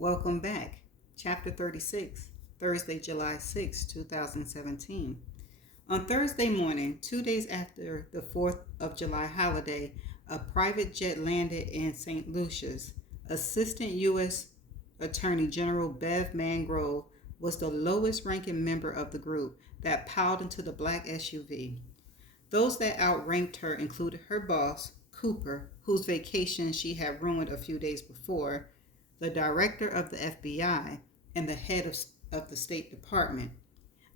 Welcome back. Chapter 36, Thursday, July 6, 2017. On Thursday morning, 2 days after the 4th of July holiday, a private jet landed in St. Lucia's. Assistant U.S. Attorney General Bev Mangrove was the lowest ranking member of the group that piled into the black SUV. Those that outranked her included her boss, Cooper, whose vacation she had ruined a few days before, the director of the FBI, and the head of the State Department.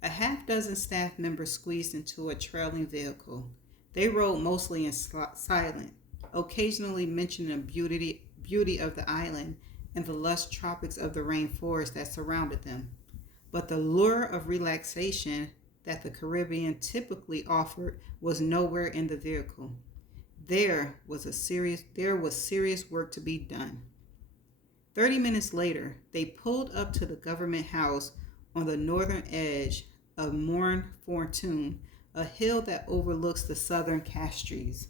A half dozen staff members squeezed into a trailing vehicle. They rode mostly in silence, occasionally mentioning the beauty of the island and the lush tropics of the rainforest that surrounded them. But the lure of relaxation that the Caribbean typically offered was nowhere in the vehicle. There was serious work to be done. 30 minutes later, they pulled up to the government house on the northern edge of Morne Fortune, a hill that overlooks the southern Castries.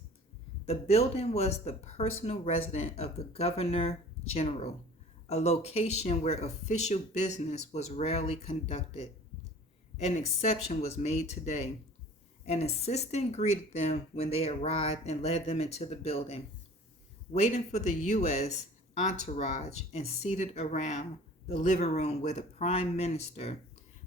The building was the personal residence of the Governor General, a location where official business was rarely conducted. An exception was made today. An assistant greeted them when they arrived and led them into the building. Waiting for the U.S. entourage and seated around the living room were the Prime Minister,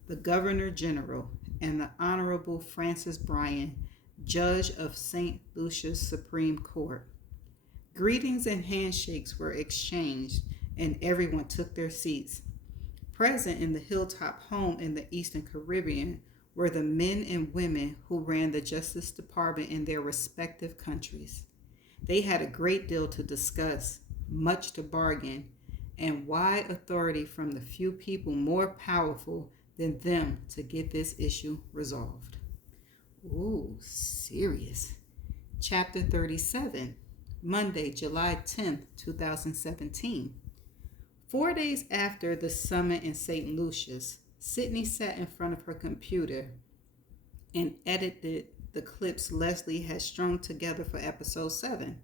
the Governor General, and the Honorable Francis Bryan, Judge of St. Lucia's Supreme Court. Greetings and handshakes were exchanged, and everyone took their seats. Present in the hilltop home in the Eastern Caribbean were the men and women who ran the Justice Department in their respective countries. They had a great deal to discuss, much to bargain, and wide authority from the few people more powerful than them to get this issue resolved. Ooh, serious. Chapter 37, Monday, July 10th, 2017. 4 days after the summit in St. Lucia's, Sydney sat in front of her computer and edited the clips Leslie had strung together for episode 7.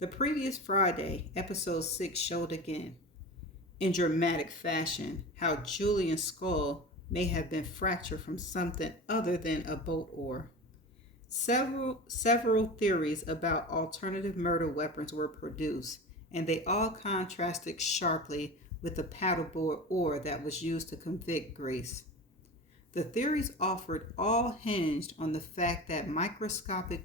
The previous Friday, episode 6 showed again, in dramatic fashion, how Julian's skull may have been fractured from something other than a boat oar. Several theories about alternative murder weapons were produced, and they all contrasted sharply with the paddleboard oar that was used to convict Grace. The theories offered all hinged on the fact that microscopic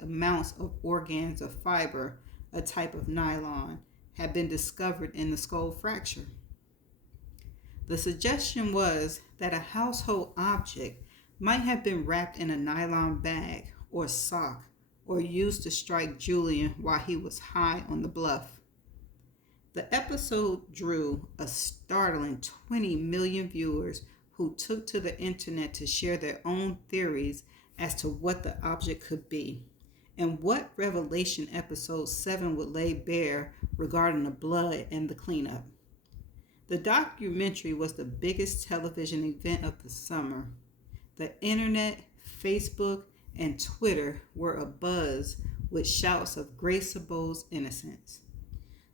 amounts of organza fiber, a type of nylon, had been discovered in the skull fracture. The suggestion was that a household object might have been wrapped in a nylon bag or sock or used to strike Julian while he was high on the bluff. The episode drew a startling 20 million viewers who took to the internet to share their own theories as to what the object could be and what revelation episode 7 would lay bare regarding the blood and the cleanup. The documentary was the biggest television event of the summer. The internet, Facebook, and Twitter were abuzz with shouts of Grace Sabow's innocence.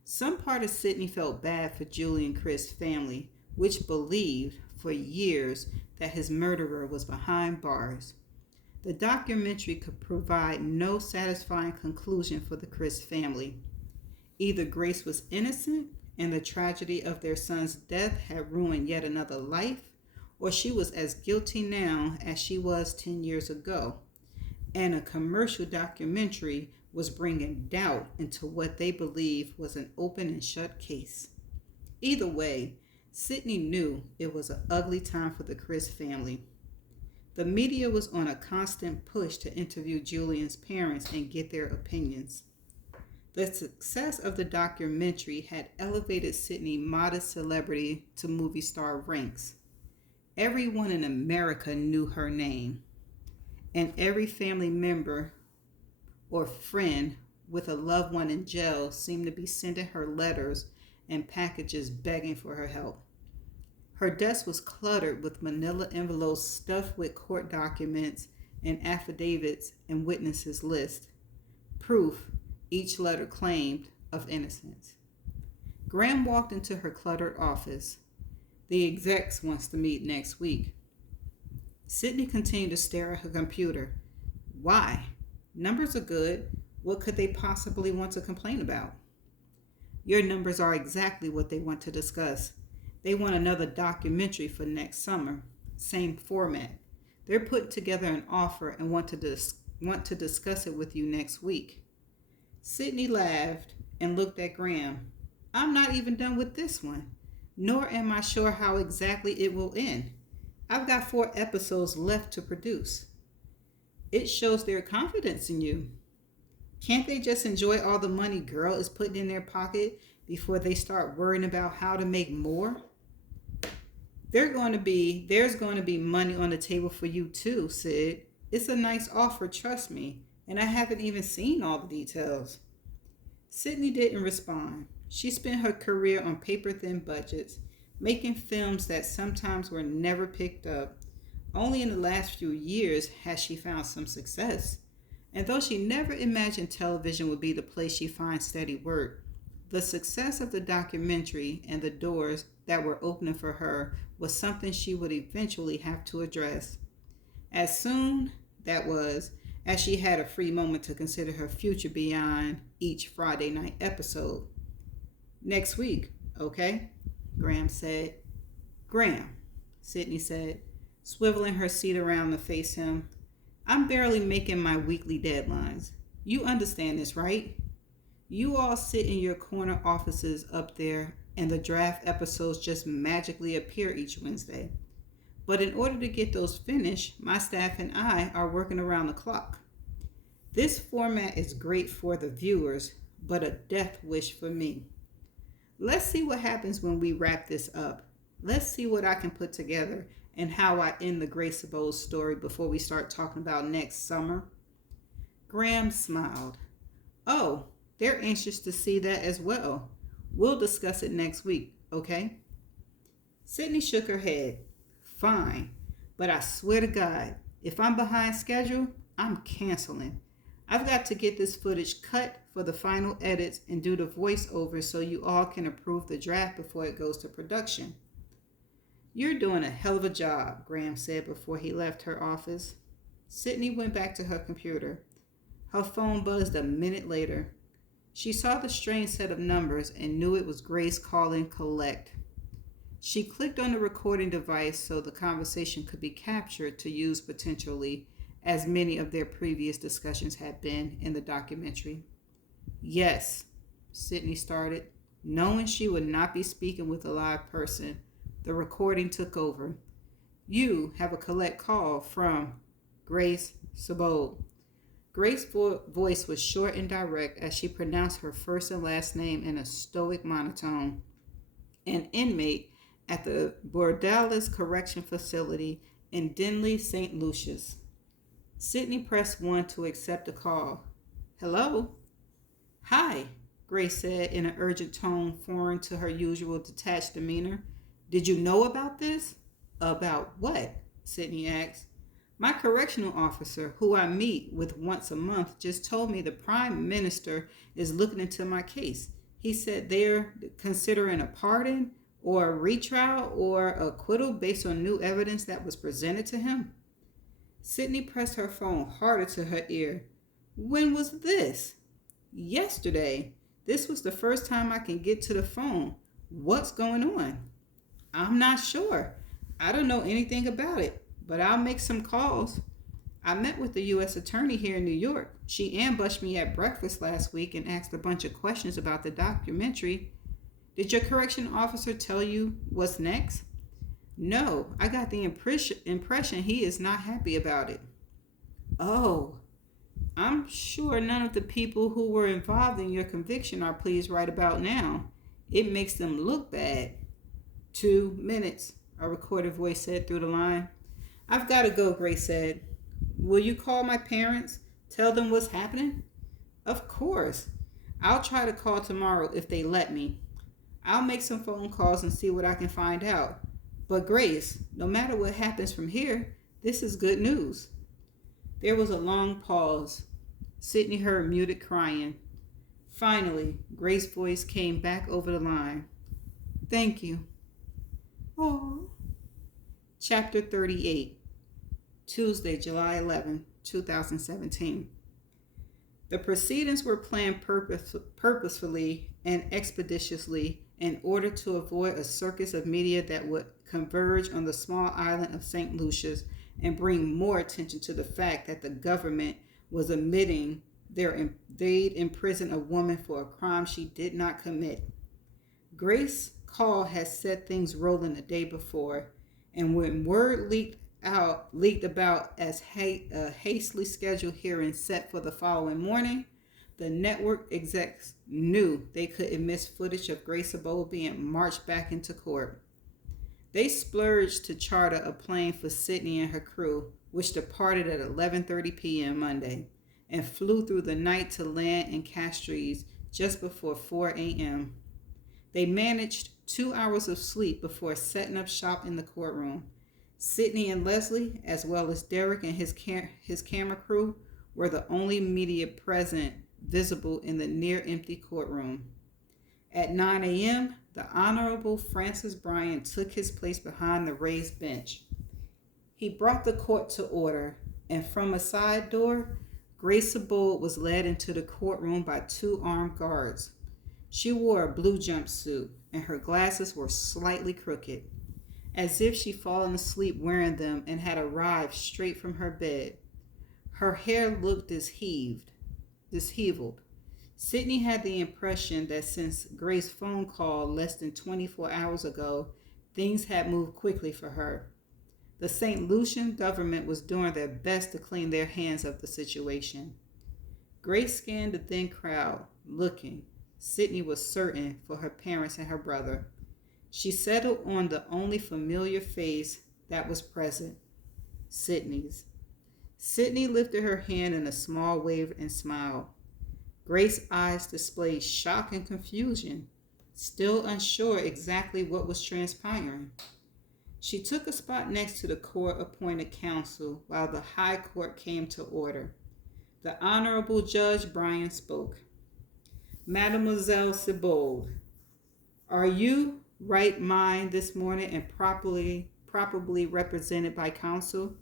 Some part of Sydney felt bad for Julian Chris's family, which believed for years that his murderer was behind bars. The documentary could provide no satisfying conclusion for the Chris family. Either Grace was innocent and the tragedy of their son's death had ruined yet another life, or she was as guilty now as she was 10 years ago, and a commercial documentary was bringing doubt into what they believed was an open and shut case. Either way, Sydney knew it was an ugly time for the Chris family. The media was on a constant push to interview Julian's parents and get their opinions. The success of the documentary had elevated Sydney's modest celebrity to movie star ranks. Everyone in America knew her name, and every family member or friend with a loved one in jail seemed to be sending her letters and packages begging for her help. Her desk was cluttered with manila envelopes stuffed with court documents and affidavits and witnesses lists, proof, each letter claimed, of innocence. Graham walked into her cluttered office. The execs wants to meet next week. Sydney continued to stare at her computer. Why? Numbers are good. What could they possibly want to complain about? Your numbers are exactly what they want to discuss. They want another documentary for next summer. Same format. They're putting together an offer and want to discuss it with you next week. Sydney laughed and looked at Graham. I'm not even done with this one, nor am I sure how exactly it will end. I've got 4 episodes left to produce. It shows their confidence in you. Can't they just enjoy all the money girl is putting in their pocket before they start worrying about how to make more? There's going to be money on the table for you too, Sid. It's a nice offer, trust me, and I haven't even seen all the details. Sydney didn't respond. She spent her career on paper-thin budgets, making films that sometimes were never picked up. Only in the last few years has she found some success. And though she never imagined television would be the place she finds steady work, the success of the documentary and the doors that were opening for her was something she would eventually have to address. As soon, that was, as she had a free moment to consider her future beyond each Friday night episode. Next week, okay? Graham said. Graham, Sydney said, swiveling her seat around to face him. I'm barely making my weekly deadlines. You understand this, right? You all sit in your corner offices up there, and the draft episodes just magically appear each Wednesday. But in order to get those finished, my staff and I are working around the clock. This format is great for the viewers, but a death wish for me. Let's see what happens when we wrap this up. Let's see what I can put together and how I end the Grace Abode story before we start talking about next summer. Graham smiled. Oh, they're anxious to see that as well. We'll discuss it next week, okay? Sydney shook her head. Fine, but I swear to God, if I'm behind schedule, I'm canceling. I've got to get this footage cut for the final edits and do the voiceover so you all can approve the draft before it goes to production. You're doing a hell of a job, Graham said before he left her office. Sydney went back to her computer. Her phone buzzed a minute later. She saw the strange set of numbers and knew it was Grace calling Collect. She clicked on the recording device so the conversation could be captured to use potentially, as many of their previous discussions had been in the documentary. Yes, Sydney started. Knowing she would not be speaking with a live person, the recording took over. You have a collect call from Grace Abode. Grace's voice was short and direct as she pronounced her first and last name in a stoic monotone. An inmate at the Bordellis Correction Facility in Denley, St. Lucius. Sydney pressed 1 to accept the call. Hello? Hi, Grace said in an urgent tone foreign to her usual detached demeanor. Did you know about this? About what? Sydney asked. My correctional officer, who I meet with once a month, just told me the Prime Minister is looking into my case. He said they're considering a pardon or a retrial or acquittal based on new evidence that was presented to him. Sydney pressed her phone harder to her ear. When was this? Yesterday. This was the first time I can get to the phone. What's going on? I'm not sure. I don't know anything about it, but I'll make some calls. I met with the U.S. Attorney here in New York. She ambushed me at breakfast last week and asked a bunch of questions about the documentary. Did your correction officer tell you what's next? No, I got the impression he is not happy about it. Oh, I'm sure none of the people who were involved in your conviction are pleased right about now. It makes them look bad. 2 minutes, a recorded voice said through the line. I've got to go, Grace said. Will you call my parents? Tell them what's happening? Of course. I'll try to call tomorrow if they let me. I'll make some phone calls and see what I can find out. But Grace, no matter what happens from here, this is good news. There was a long pause. Sydney heard muted crying. Finally, Grace's voice came back over the line. Thank you. Oh. Chapter 38, Tuesday, July 11, 2017. The proceedings were planned purposefully and expeditiously in order to avoid a circus of media that would converge on the small island of St. Lucia's and bring more attention to the fact that the government was admitting they'd imprison a woman for a crime she did not commit. Grace Call had set things rolling the day before, and when word leaked about as a hastily scheduled hearing set for the following morning, the network execs knew they couldn't miss footage of Grace Abold being marched back into court. They splurged to charter a plane for Sydney and her crew, which departed at 11:30 p.m. Monday and flew through the night to land in Castries just before 4 a.m. They managed 2 hours of sleep before setting up shop in the courtroom. Sydney and Leslie, as well as Derek and his camera crew, were the only media present visible in the near-empty courtroom. At 9 a.m., the Honorable Francis Bryan took his place behind the raised bench. He brought the court to order, and from a side door, Grace Abold was led into the courtroom by 2 armed guards. She wore a blue jumpsuit, and her glasses were slightly crooked, as if she'd fallen asleep wearing them and had arrived straight from her bed. Her hair looked disheveled. Sydney had the impression that since Grace's phone call less than 24 hours ago, things had moved quickly for her. The St. Lucian government was doing their best to clean their hands of the situation. Grace scanned the thin crowd, looking, Sydney was certain, for her parents and her brother. She settled on the only familiar face that was present, Sydney's. Sydney lifted her hand in a small wave and smiled. Grace's eyes displayed shock and confusion, still unsure exactly what was transpiring. She took a spot next to the court-appointed counsel while the High Court came to order. The Honorable Judge Bryan spoke. Mademoiselle Abold, are you right mind this morning and properly represented by counsel?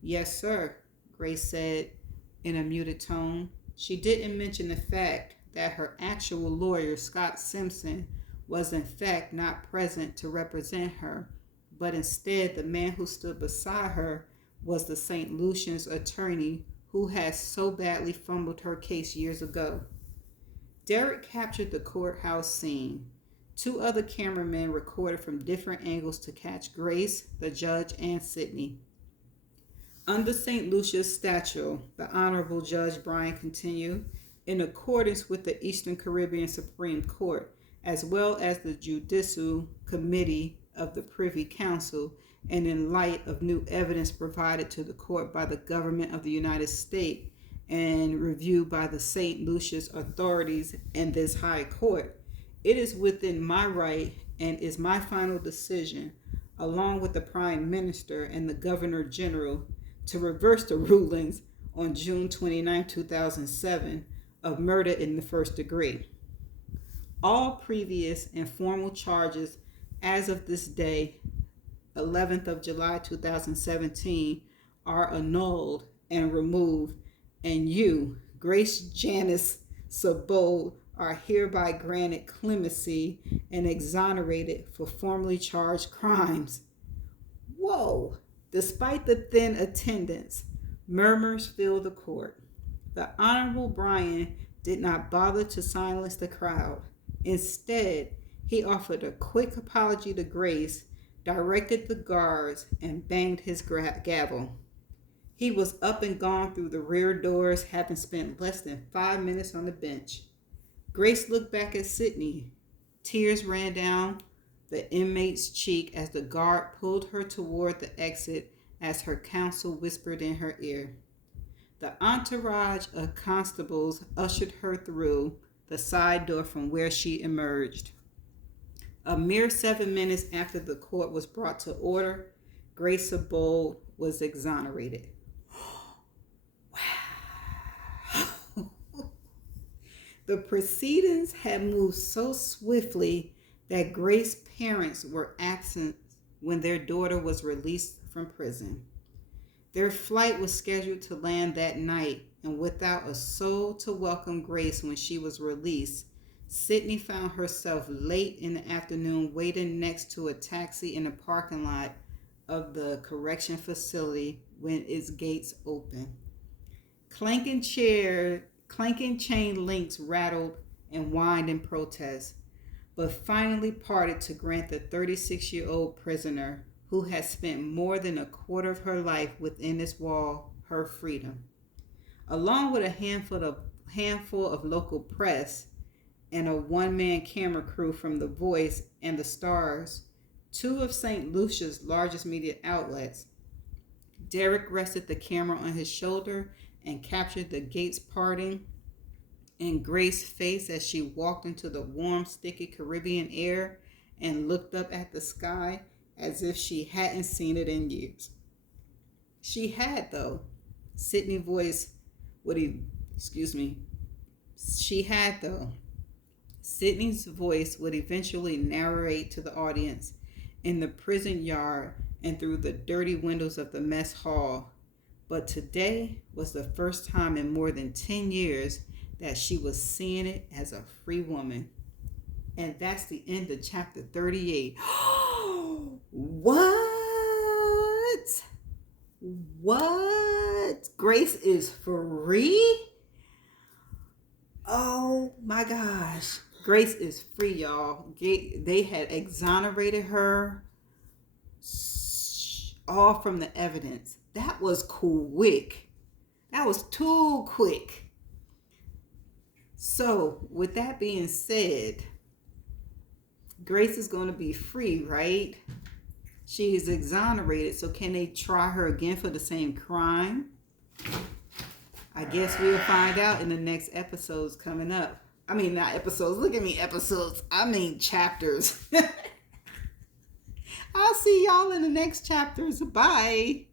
Yes, sir, Grace said in a muted tone. She didn't mention the fact that her actual lawyer, Scott Simpson, was in fact not present to represent her, but instead the man who stood beside her was the St. Lucian's attorney who had so badly fumbled her case years ago. Derek captured the courthouse scene. 2 other cameramen recorded from different angles to catch Grace, the judge, and Sydney. Under St. Lucia's statute, the Honorable Judge Bryan continued, in accordance with the Eastern Caribbean Supreme Court, as well as the Judicial Committee of the Privy Council, and in light of new evidence provided to the court by the government of the United States and reviewed by the St. Lucia's authorities and this High Court, it is within my right and is my final decision, along with the Prime Minister and the Governor General, to reverse the rulings on June 29, 2007 of murder in the first degree. All previous and formal charges as of this day, 11th of July 2017, are annulled and removed, and you, Grace Janice Abold, are hereby granted clemency and exonerated for formerly charged crimes. Whoa! Despite the thin attendance, murmurs filled the court. The Honorable Bryan did not bother to silence the crowd. Instead, he offered a quick apology to Grace, directed the guards, and banged his gavel. He was up and gone through the rear doors, having spent less than 5 minutes on the bench. Grace looked back at Sydney. Tears ran down the inmate's cheek as the guard pulled her toward the exit as her counsel whispered in her ear. The entourage of constables ushered her through the side door from where she emerged. A mere 7 minutes after the court was brought to order, Grace Abold was exonerated. Wow. The proceedings had moved so swiftly that Grace's parents were absent when their daughter was released from prison. Their flight was scheduled to land that night, and without a soul to welcome Grace when she was released, Sydney found herself late in the afternoon waiting next to a taxi in the parking lot of the correction facility when its gates opened. Clanking chain links rattled and whined in protest, but finally parted to grant the 36-year-old prisoner, who had spent more than a quarter of her life within its wall, her freedom. Along with a handful of local press and a one-man camera crew from The Voice and The Stars, two of St. Lucia's largest media outlets, Derek rested the camera on his shoulder and captured the gates parting and Grace's face as she walked into the warm, sticky Caribbean air and looked up at the sky as if she hadn't seen it in years. She had, though. Sydney's voice would eventually narrate to the audience in the prison yard and through the dirty windows of the mess hall. But today was the first time in more than 10 years that she was seeing it as a free woman. And that's the end of chapter 38. What? Grace is free? Oh my gosh. Grace is free, y'all. They had exonerated her all from the evidence. That was quick. That was too quick. So, with that being said, Grace is going to be free, right? She is exonerated. So, can they try her again for the same crime? I guess we'll find out in the next episodes coming up. I mean, not episodes. Look at me, episodes. I mean, chapters. I'll see y'all in the next chapters. Bye.